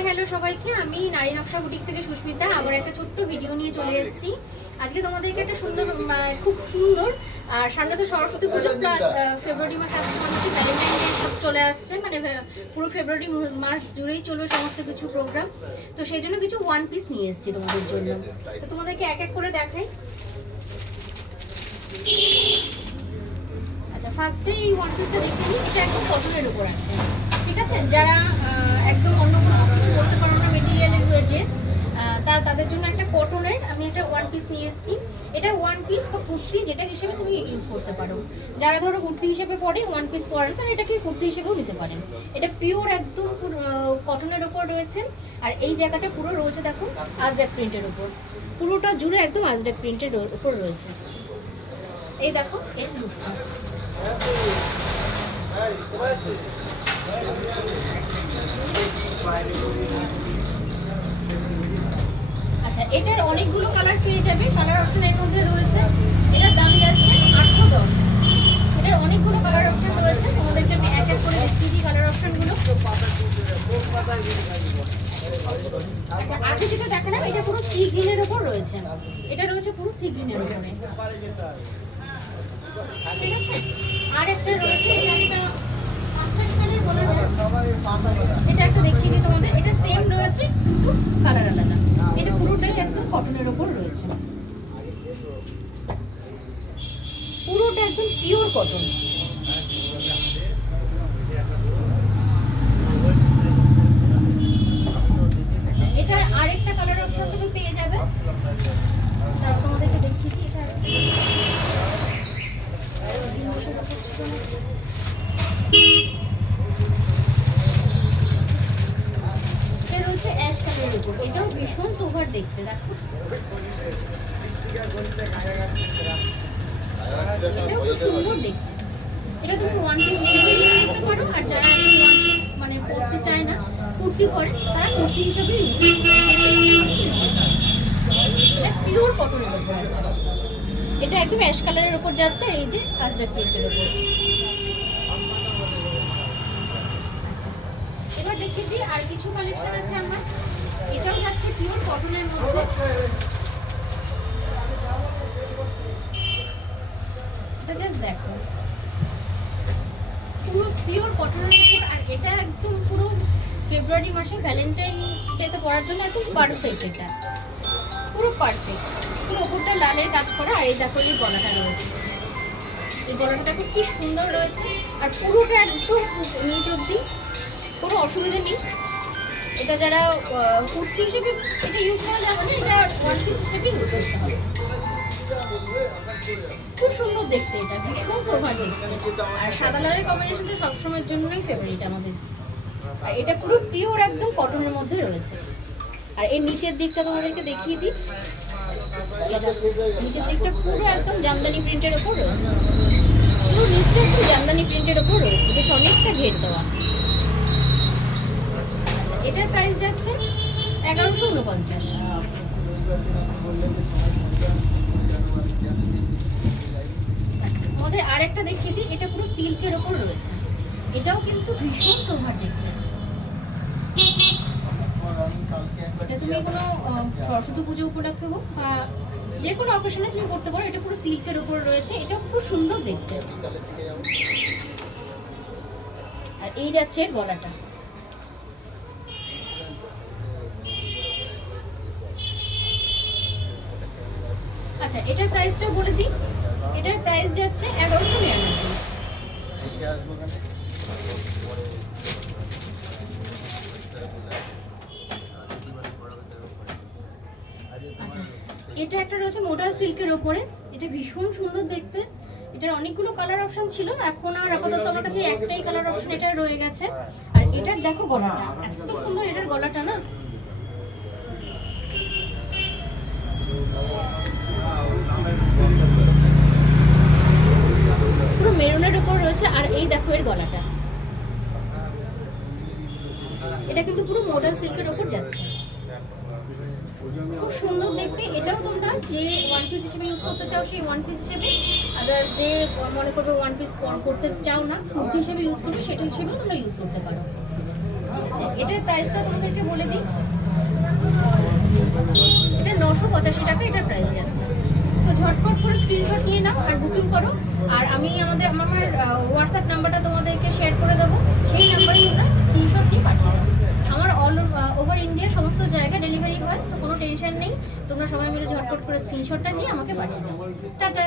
Hi hello সবাইকে, আমি নারী নকশা বুটিক থেকে সুস্মিতা আবার একটা ছোট্ট ভিডিও নিয়ে চলে এসেছি। আজকে তোমাদেরকে একটা সুন্দর খুব সুন্দর আর সামনে তো সরস্বতী পুজো প্লাস ফেব্রুয়ারি মাস আসছে, মানে হচ্ছে ভ্যালেন্টাইন ডে সব চলে আসছে, মানে পুরো ফেব্রুয়ারি মাস জুড়েই চলবে সমস্ত কিছু প্রোগ্রাম। তো সেই জন্য কিছু ওয়ান পিস নিয়ে এসেছি তোমাদের জন্য। তো তোমাদেরকে এক এক করে দেখাই। আচ্ছা, ফার্স্টে এই ওয়ান পিসটা দেখে নিই। এটা একদম কটনের উপর আছে, ঠিক আছে? যারা একদম অন্য কোনো কিছু করতে পারো না মেটেরিয়ালের ড্রেস, তাদের জন্য একটা কটনের আমি একটা ওয়ান পিস নিয়ে এসেছি। এটা ওয়ান পিস বা কুর্তি যেটা হিসেবে তুমি ইউজ করতে পারো। যারা ধরো কুর্তি হিসেবে পরে ওয়ান পিস পরেন, তারা এটাকে কুর্তি হিসেবেও নিতে পারেন। এটা পিওর একদম কটনের ওপর রয়েছে। আর এই জায়গাটা পুরো রয়েছে দেখো আজরাক প্রিন্টের ওপর, পুরোটা জুড়ে একদম আজরাক প্রিন্টের ওপর রয়েছে। এই দেখো এর লুকটা। আচ্ছা, এটার অনেকগুলো কালার পেয়ে যাবে, কালার অপশন এর মধ্যে রয়েছে। এটার দাম যাচ্ছে 810। এটার অনেকগুলো কালার অপশন রয়েছে, তোমাদেরকে আমি এক এক করে দেখিয়ে দিই কালার অপশনগুলো। আচ্ছা, আগে যেটা দেখালাম এটা পুরো সি গ্রিনের উপর রয়েছে, এটা রয়েছে পুরো সি গ্রিনের উপরে, ঠিক আছে? আর একটা রয়েছে, এটা একটা মাস্টার্ড কালার বলা যায়, এটা একটা দেখিয়ে দিই তোমাদের। এটা সেম রয়েছে কিন্তু কালার আলাদা। এটা পুরোটাই একদম কটনের উপর রয়েছে, পুরোটা একদম পিওর কটন। আচ্ছা, এটার আরেকটা কালার অপশন তুমি পেয়ে যাবে, তারপর তোমাদেরকে দেখিয়ে দিই। এটা রয়েছে অ্যাশ কালারের উপর, এটাও ভীষণ সোভার দেখতে, দেখো এটাও খুব সুন্দর দেখতে। এটা তুমি ওয়ান পিস হিসেবে ইউজ করতে পারো, আর যারা একদম ওয়ান পিস মানে পরতে চায় না, কুর্তি পরে, তারা কুর্তি হিসেবে ইউজ করতে পারে। এটা পিওর কটনের উপর, এটা একদম অ্যাশ কালারের উপর যাচ্ছে, এই যে আজরাক প্রিন্টের উপর। এবার দেখিয়ে দিই আর কিছু কালেকশন আছে আমার। এটাও যাচ্ছে পিওর কটনের মধ্যে, এটা জাস্ট দেখো পুরো পিওর কটনের উপর। আর এটা একদম পুরো ফেব্রুয়ারি মাসে ভ্যালেন্টাইন ডেতে পরার জন্য একদম পারফেক্ট, এটা পুরো পারফেক্ট। পুরো ওপরটা লালের কাজ করা, আর এই দেখো এই গলাটা রয়েছে, এই গলাটা কি সুন্দর রয়েছে। আর পুরোটা একদম নিচ অব্দি, কোনো অসুবিধা নেই। এটা যারা কুর্তি হিসেবে এটা ইউজ করা যাবে না, এটা ওয়ান পিস হিসেবে ইউজ করতে হবে। খুব সুন্দর দেখতে, এটা ভীষণ সোভার দেখতে। আর সাদা লালের কম্বিনেশনটা সবসময়ের জন্যই ফেভারিট আমাদের। আর এটা পুরো পিওর একদম কটনের মধ্যে রয়েছে। আর এর নিচের দিকটা তোমাদেরকে দেখিয়ে দিই। নিচের দিকটা পুরো একদম জামদানি প্রিন্টের ওপর রয়েছে, পুরো নিচটা একটু জামদানি প্রিন্টের ওপর রয়েছে, বেশ অনেকটা ঘের দেওয়া। এটার প্রাইস যাচ্ছে 1149। আমাদের আরেকটা দেখিয়ে দিই, এটা পুরো সিল্কের ওপর রয়েছে, এটাও কিন্তু ভীষণ সোভার দেখতে। এটা তুমি কোনো সরস্বতী পুজো উপলক্ষে হোক বা যে কোনো অকেশনে তুমি পড়তে পারো। এটা পুরো সিল্কের ওপর রয়েছে, এটাও খুব সুন্দর দেখতে। আর এই যাচ্ছে গলাটা। আচ্ছা, এটার প্রাইসটা বলে দিই। এটার প্রাইস যাচ্ছে 1199। আচ্ছা, এটা একটা রয়েছে মোডাল সিল্কের ওপরে, এটা ভীষণ সুন্দর দেখতে। এটার অনেকগুলো কালার অপশন ছিল, এখন আর আপাতত আমার কাছে একটাই কালার অপশন এটা রয়ে গেছে। আর এটার দেখো গলাটা এত সুন্দর, এটার গলাটা না পুরো মেরুনের উপর রয়েছে। আর এই দেখো এর গলাটা, এটা কিন্তু পুরো মডার্ন সিল্কের উপর যাচ্ছে, খুব সুন্দর দেখতে। এটাও তোমরা যে ওয়ান পিস হিসেবে ইউজ করতে চাও সেই ওয়ান পিস হিসেবে, আদার্স যে মনে করবে ওয়ান পিস করতে চাও না, কুর্তি হিসেবে ইউজ করবে, সেটা হিসেবেও তোমরা ইউজ করতে পারো। যাচ্ছে। এটার প্রাইসটা তোমাদেরকে বলে দিই, এটা 985 টাকা এটার প্রাইস যাচ্ছে। তো ঝটপট করে স্ক্রিনশট নিয়ে নাও আর বুকিং করো। আর আমি আমার হোয়াটসঅ্যাপ নাম্বারটা তোমাদেরকে শেয়ার করে দেবো, সেই নাম্বারে তোমরা স্ক্রিনশট নিয়ে পাঠিয়ে দাও। আমার অল ওভার ইন্ডিয়া সমস্ত জায়গায় ডেলিভারি হয়, তো কোনো টেনশন নেই। তোমরা সবাই মিলে ঝটপট করে স্ক্রিনশটটা নিয়ে আমাকে পাঠিয়ে দাও। টাটা।